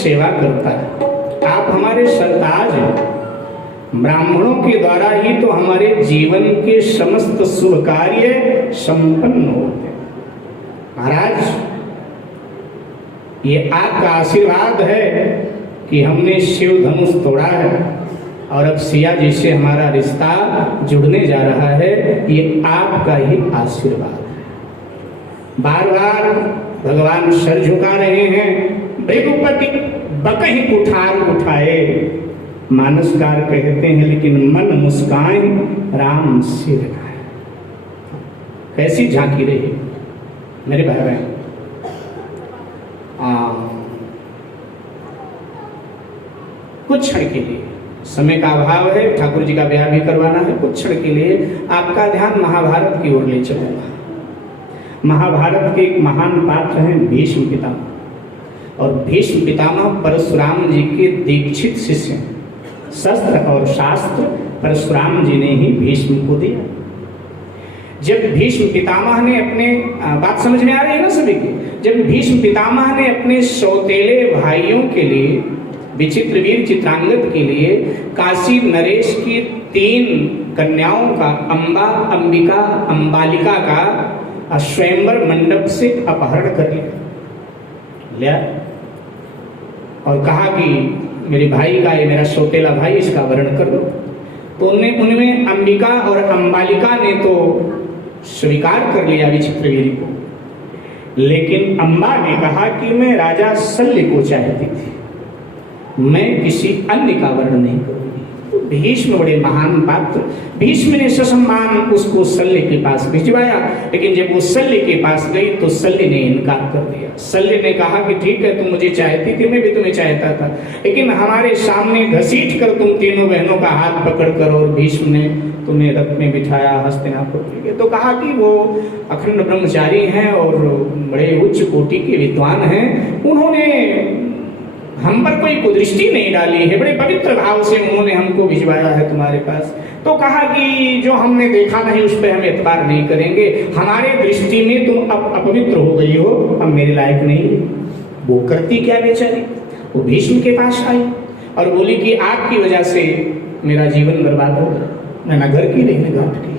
सेवा करता है। आप हमारे सरताज हैं। ब्राह्मणों के द्वारा ही तो हमारे जीवन के समस्त शुभ कार्य संपन्न होते हैं। महाराज, ये आपका आशीर्वाद है कि हमने शिव धनुष तोड़ा है और अब सिया जी से हमारा रिश्ता जुड़ने जा रहा है। ये आपका ही आशीर्वाद है। बार बार भगवान सर झुका रहे हैं। भृगुपति बकही कुठार उठाए, मानसकार कहते हैं, लेकिन मन मुस्काए राम सिर गाए। कैसी झांकी रही मेरे भाई बहन। कुछ क्षण के लिए, समय का अभाव है, ठाकुर जी का ब्याह भी करवाना है, कुछ क्षण के लिए आपका ध्यान महाभारत की ओर ले चलूंगा। महाभारत के एक महान पात्र हैं भीष्म पितामह, और भीष्म पितामह परशुराम जी के दीक्षित शिष्य हैं। शस्त्र और शास्त्र परशुराम जी ने ही भीष्म को दिया। जब भीष्म पितामह ने अपने, बात समझ में आ रही है ना सभी की, जब भीष्म पितामह ने अपने सौतेले भाइयों के लिए, विचित्रवीर चित्रांगद के लिए काशी नरेश की 3 कन्याओं का, अंबा, अंबिका, अंबालिका का स्वयंवर मंडप से अपहरण कर लिया और कहा कि मेरे भाई का, ये मेरा सौतेला भाई, इसका वर्ण कर लो। तो उनमें अंबिका और अंबालिका ने तो स्वीकार कर लिया विचित्रवीर को, लेकिन अंबा ने कहा कि मैं राजा शल्य को चाहती थी, मैं किसी अन्य का वर्ण नहीं करूंगी। तो भीष्म बड़े महान पात्र, भीष्म ने ससम्मान उसको शल्य के पास भिजवाया, लेकिन जब वो शल्य के पास गई तो शल्य ने इनकार कर दिया। शल्य ने कहा कि ठीक है, तुम मुझे चाहती थी, मैं भी तुम्हें चाहता था, लेकिन हमारे सामने घसीट कर तुम तीनों बहनों का हाथ पकड़कर और भीष्म ने तुम्हें रथ में बिठाया हस्तिनापुर के लिए। तो कहा कि वो अखंड ब्रह्मचारी हैं और बड़े उच्च कोटि के विद्वान हैं, उन्होंने हम पर कोई कुदृष्टि नहीं डाली है, बड़े पवित्र भाव से उन्होंने हमको भिजवाया है तुम्हारे पास। तो कहा कि जो हमने देखा नहीं उस पर हम एतबार नहीं करेंगे, हमारे दृष्टि में तुम अब अपवित्र हो गई हो, अब मेरे लायक नहीं। वो करती क्या बेचारी, वो भीष्म के पास आई और बोली कि आपकी वजह से मेरा जीवन बर्बाद हो गया, मैं ना घर की नहीं घाट की।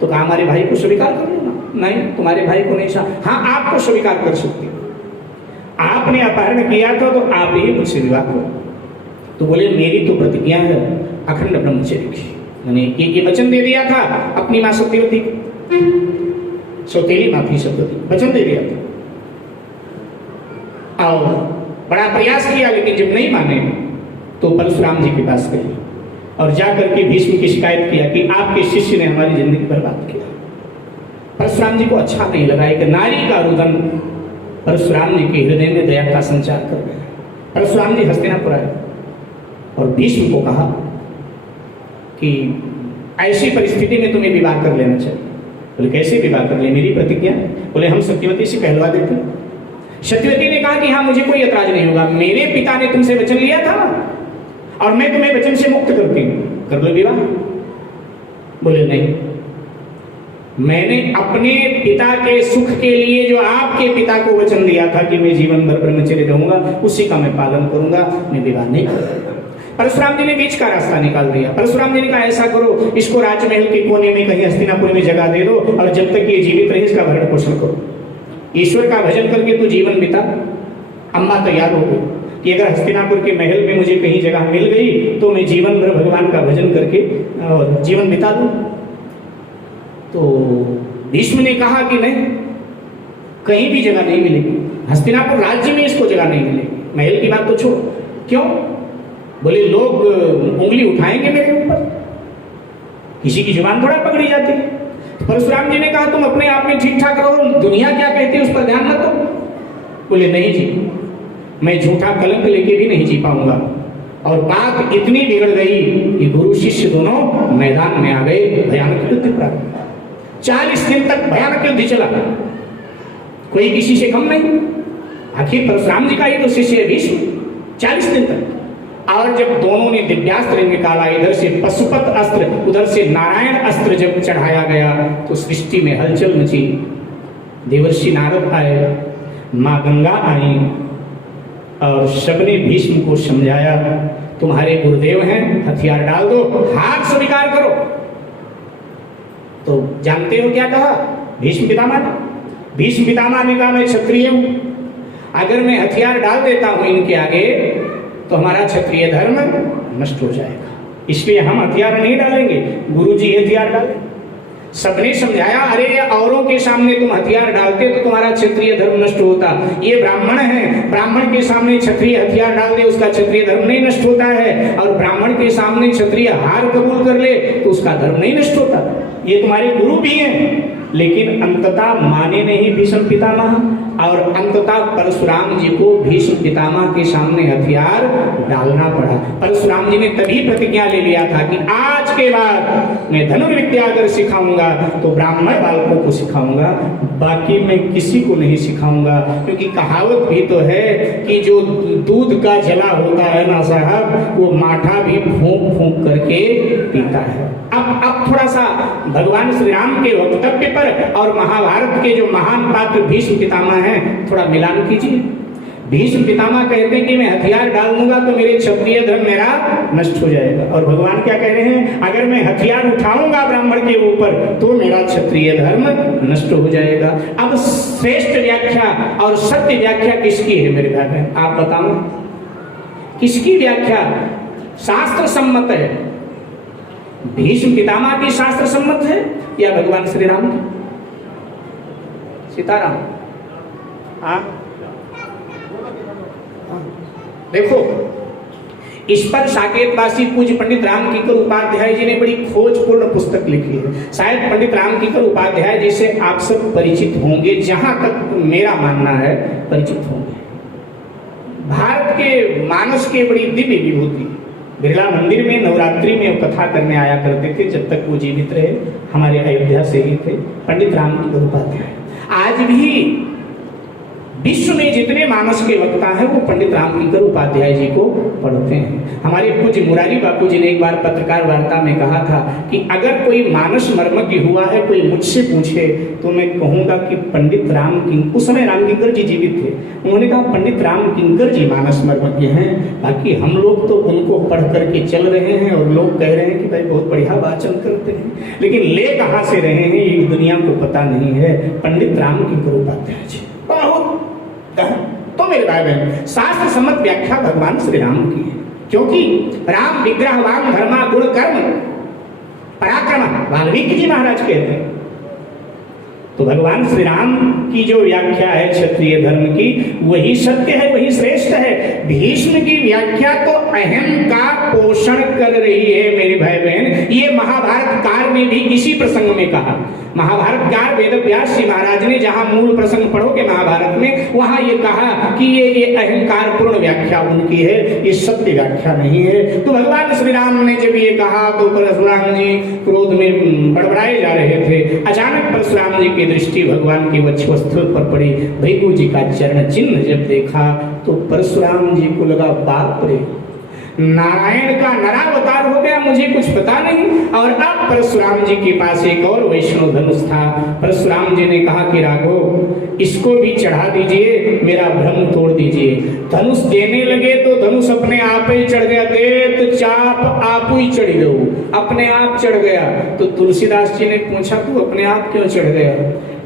तो कहा हमारे भाई को स्वीकार कर लेना। नहीं, तुम्हारे भाई को नहीं। हाँ, आपको स्वीकार कर सकती, आपने अपहरण किया था तो आप ही मुझसे विवाह करो। तो बोले मेरी तो प्रतिज्ञा है अखंड ब्रह्मचर्य की, मैंने ये वचन दे दिया था अपनी मां सत्यवती, सौतेली मां थी सत्यवती, वचन दे दिया था और बड़ा प्रयास किया, लेकिन जब नहीं माने तो परशुराम जी के पास गए और जाकर के भीष्म की शिकायत किया कि आपके शिष्य ने हमारी जिंदगी बर्बाद किया। परशुराम जी को अच्छा नहीं लगा, एक नारी का रुदन परशुराम जी के हृदय में दया का संचार कर गया। परशुराम जी हस्तिनापुर आए और भीष्म को कहा कि ऐसी परिस्थिति में तुम्हें विवाह कर लेना चाहिए। बोले कैसे विवाह कर ले, मेरी प्रतिज्ञा। बोले हम सत्यवती से कहलवा देते। सत्यवती ने कहा कि हाँ, मुझे कोई ऐतराज नहीं होगा, मेरे पिता ने तुमसे वचन लिया था और मैं तुम्हें वचन से मुक्त करती हूँ, कर लो विवाह। बोले नहीं, मैंने अपने पिता के सुख के लिए जो आपके पिता को वचन दिया था कि मैं जीवन भर ब्रह्मचर्य रहूंगा, उसी का मैं पालन करूंगा, मैं विवाह नहीं करूंगा। परशुराम जी ने बीच का रास्ता निकाल दिया। परशुराम जी ने कहा ऐसा करो, इसको राजमहल के कोने में कहीं हस्तिनापुर में जगह दे दो और जब तक ये जीवित रहे इसका भरण पोषण करो, ईश्वर का भजन करके तू जीवन बिता। अम्मा तैयार हो गई कि अगर हस्तिनापुर के महल में मुझे कहीं जगह मिल गई तो मैं जीवन भर भगवान का भजन करके जीवन बिता दूं। तो भीष्म ने कहा कि नहीं, कहीं भी जगह नहीं मिलेगी, हस्तिनापुर राज्य में इसको जगह नहीं मिलेगी। महल की बात तो छोड़ो, क्यों? बोले लोग उंगली उठाएंगे मेरे ऊपर, किसी की जुबान थोड़ा पकड़ी जाती है। परशुराम जी ने कहा तुम अपने आप में ठीक ठाक रहो, दुनिया क्या कहती है उस पर ध्यान मत दो। बोले नहीं जी, मैं झूठा कलंक लेके भी नहीं जी पाऊंगा। और बात इतनी बिगड़ गई कि गुरु शिष्य दोनों मैदान में आ गए, भयानक युद्ध प्रारंभ। 40 दिन तक भयानक युद्ध चला, कोई किसी से कम नहीं। आखिर परशुराम जी का ही तो शिष्य है भीष्म। 40 दिन तक। और जब दोनों ने दिव्यास्त्र निकाला, इधर से पशुपत अस्त्र, उधर से नारायण अस्त्र जब चढ़ाया गया तो सृष्टि में हलचल मची। देवर्षि नारद आए, माँ गंगा आई, और सबने भीष्म को समझाया, तुम्हारे गुरुदेव हैं, हथियार डाल दो, हाथ स्वीकार करो। तो जानते हो क्या कहा भीष्म पितामह ने? भीष्म पितामह ने कहा, मैं क्षत्रिय हूं, अगर मैं हथियार डाल देता हूं इनके आगे तो हमारा क्षत्रिय धर्म नष्ट हो जाएगा, इसलिए हम हथियार नहीं डालेंगे, गुरुजी हथियार डालें। सबने समझाया, अरे औरों के सामने तुम हथियार डालते तो तुम्हारा क्षत्रिय धर्म नष्ट होता, ये ब्राह्मण है, ब्राह्मण के सामने क्षत्रिय हथियार डाल दे उसका क्षत्रिय धर्म नहीं नष्ट होता है, और ब्राह्मण के सामने क्षत्रिय हार कबूल कर ले तो उसका धर्म नहीं नष्ट होता। ये तुम्हारे गुरु भी हैं। लेकिन अंततः माने नहीं भीष्म पितामह, और अंततः परशुराम जी को भीष्म पितामह के सामने हथियार डालना पड़ा। परशुराम जी ने तभी प्रतिज्ञा ले लिया था कि आज के बाद मैं धनुर्विद्या अगर सिखाऊंगा तो ब्राह्मण बालकों को सिखाऊंगा, बाकी मैं किसी को नहीं सिखाऊंगा। क्योंकि कहावत भी तो है कि जो दूध का जला होता है ना साहब, वो माठा भी फूंक फूंक करके पीता है। अब थोड़ा सा भगवान श्री राम के वक्तव्य पर और महाभारत के जो महान पात्र भीष्म पितामह हैं, थोड़ा मिलान कीजिए। भीष्म पितामह कहते हैं कि मैं हथियार डाल दूंगा तो मेरे क्षत्रिय धर्म मेरा नष्ट हो जाएगा, और भगवान क्या कह रहे हैं, अगर मैं हथियार उठाऊंगा ब्राह्मण के ऊपर तो मेरा क्षत्रिय धर्म नष्ट हो जाएगा। अब श्रेष्ठ व्याख्या और सत्य व्याख्या किसकी है मेरे भाई बहन, आप बताओ, किसकी व्याख्या शास्त्र सम्मत है? भीष्म पितामह की शास्त्र सम्मत है या भगवान श्री राम की? सीताराम, हाँ देखो, इस पर साकेतवासी पूज्य पंडित राम किंकर उपाध्याय जी ने बड़ी खोजपूर्ण पुस्तक लिखी है। शायद पंडित राम किंकर उपाध्याय जी से आप सब परिचित होंगे, जहां तक मेरा मानना है परिचित होंगे। भारत के मानस के बड़ी दिव्य विभूति, बिरला मंदिर में नवरात्रि में कथा करने आया करते थे, जब तक वो जीवित रहे, हमारे अयोध्या से ही थे, पंडित राम किंकर उपाध्याय। आज भी विश्व में जितने मानस के वक्ता हैं वो पंडित राम किंकर उपाध्याय जी को पढ़ते हैं। हमारे पूज्य मुरारी बापू जी ने एक बार पत्रकार वार्ता में कहा था कि अगर कोई मानस मर्मज्ञ हुआ है, कोई मुझसे पूछे तो मैं कहूंगा कि पंडित राम किंकर, उस समय राम किंकर जी जीवित थे, उन्होंने कहा पंडित राम किंकर जी मानस मर्मज्ञ हैं, बाकी हम लोग तो उनको पढ़ करके चल रहे हैं और लोग कह रहे हैं कि भाई बहुत बढ़िया वाचन करते हैं, लेकिन ले कहाँ से रहे हैं ये दुनिया को पता नहीं है। पंडित राम किंकर उपाध्याय जी बहुत। तो मेरे भाई बहन, शास्त्र सम्मत व्याख्या भगवान श्री राम की है, क्योंकि राम विग्रहवान धर्मा गुण कर्म पराक्रम, वाल्मीकि जी महाराज कहते हैं। तो भगवान श्री राम की जो व्याख्या है क्षत्रिय धर्म की, वही सत्य है, वही श्रेष्ठ है। भीष्म की व्याख्या तो अहम का पोषण कर रही है मेरे भाई बहन। ये महाभारत कार ने भी इसी प्रसंग में कहा। महाभारतकार वेद व्यास जी महाराज ने जहां मूल प्रसंग पढ़ोगे महाभारत में, वहां ये कहा कि ये अहंकार पूर्ण व्याख्या उनकी है, ये सत्य व्याख्या नहीं है। तो भगवान श्री राम ने जब ये कहा तो परशुराम जी क्रोध में बड़बड़ाए जा रहे थे। अचानक परशुराम जी की दृष्टि भगवान के वक्षस्थल पर पड़ी। भृगु जी का चरण चिन्ह जब देखा तो परशुराम जी को लगा, बाप रे, नारायण का नरावतार हो गया, मुझे कुछ पता नहीं। और अब परशुराम जी के पास एक और वैष्णव धनुष था। परशुराम जी ने कहा कि राघव, इसको भी चढ़ा दीजिए, मेरा भ्रम तोड़ दीजिए। धनुष देने लगे तो धनुष अपने आप ही चढ़ गया। दे तो चाप आप ही चढ़ गयो, अपने आप चढ़ गया। तो तुलसीदास जी ने पूछा, तू अपने आप क्यों चढ़ गया?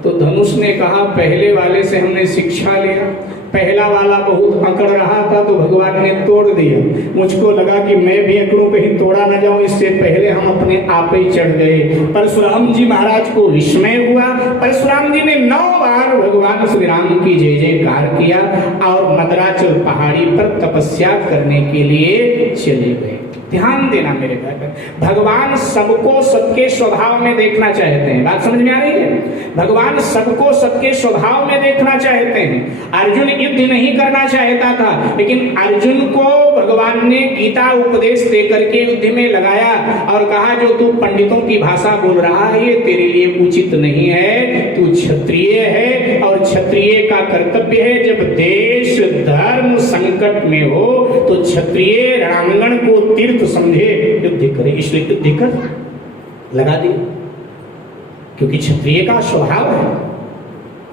तो धनुष ने कहा, पहले वाले से हमने शिक्षा लिया, पहला वाला बहुत अकड़ रहा था तो भगवान ने तोड़ दिया। मुझको लगा कि मैं भी अकड़ूं, कहीं तोड़ा ना जाऊं, इससे पहले हम अपने आप ही चढ़ गए। परशुराम जी महाराज को विस्मय हुआ। परशुराम जी ने 9 बार भगवान श्री राम की जय जयकार किया और मद्राचल पहाड़ी पर तपस्या करने के लिए चले गए। ध्यान देना मेरे भाई, भगवान सबको सबके स्वभाव में देखना चाहते हैं। बात समझ में आ रही है? भगवान सबको सबके स्वभाव में देखना चाहते हैं। अर्जुन युद्ध नहीं करना चाहता था, लेकिन अर्जुन को भगवान ने गीता उपदेश देकर के युद्ध में लगाया और कहा, जो तू पंडितों की भाषा बोल रहा है ये तेरे लिए उचित नहीं है। तू क्षत्रिय है और क्षत्रिय का कर्तव्य है, जब देश धर्म संकट में हो तो क्षत्रिय रणांगण को तीर्थ समझे, युद्ध करे। इसलिए युद्ध कर लगा दी, क्योंकि क्षत्रिय का स्वभाव है,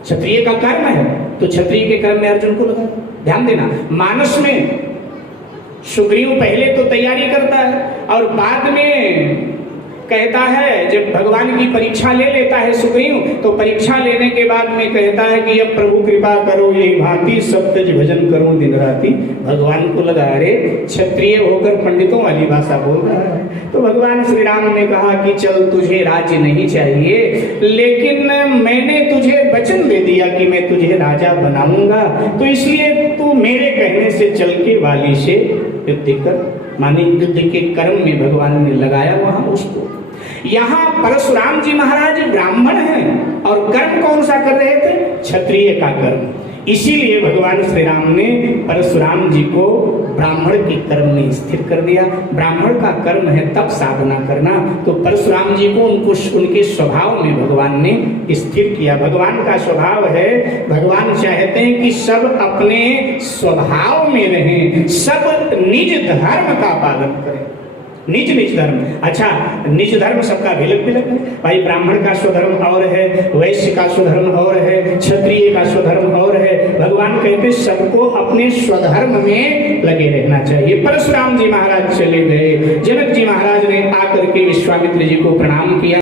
क्षत्रिय का कर्म है। तो क्षत्रिय के कर्म में अर्जुन को लगा। ध्यान देना, मानस में सुग्रीव पहले तो तैयारी करता है और बाद में कहता है, जब भगवान की परीक्षा ले लेता है सुग्रीव, तो परीक्षा लेने के बाद में कहता है कि अब प्रभु कृपा करो ये भांति सब तज भजन करो दिन राति। भगवान को लगा अरे क्षत्रिय होकर पंडितों वाली भाषा बोल रहा है। तो भगवान श्री राम ने कहा कि चल तुझे राज्य नहीं चाहिए, लेकिन मैंने तुझे वचन दे दिया कि मैं तुझे राजा बनाऊंगा, तो इसलिए तू मेरे कहने से चल के वाली से युद्ध कर। माने युद्ध के कर्म में भगवान ने लगाया वहां उसको। यहाँ परशुराम जी महाराज ब्राह्मण हैं और कर्म कौन सा कर रहे थे? क्षत्रिय का कर्म। इसीलिए भगवान श्री राम ने परशुराम जी को ब्राह्मण के कर्म में स्थिर कर दिया। ब्राह्मण का कर्म है तब साधना करना, तो परशुराम जी को उनके स्वभाव में भगवान ने स्थिर किया। भगवान का स्वभाव है, भगवान चाहते हैं कि सब अपने स्वभाव में रहें, सब निज धर्म का पालन करें। निज निज धर्म, अच्छा निज धर्म सबका भिलक भिलक है भाई। ब्राह्मण का स्वधर्म और है, वैश्य का स्वधर्म और है, क्षत्रिय का स्वधर्म और है। भगवान कहते सबको अपने स्वधर्म में लगे रहना चाहिए। परशुराम जी महाराज चले गए, जनक जी महाराज ने आकर के विश्वामित्र जी को प्रणाम किया।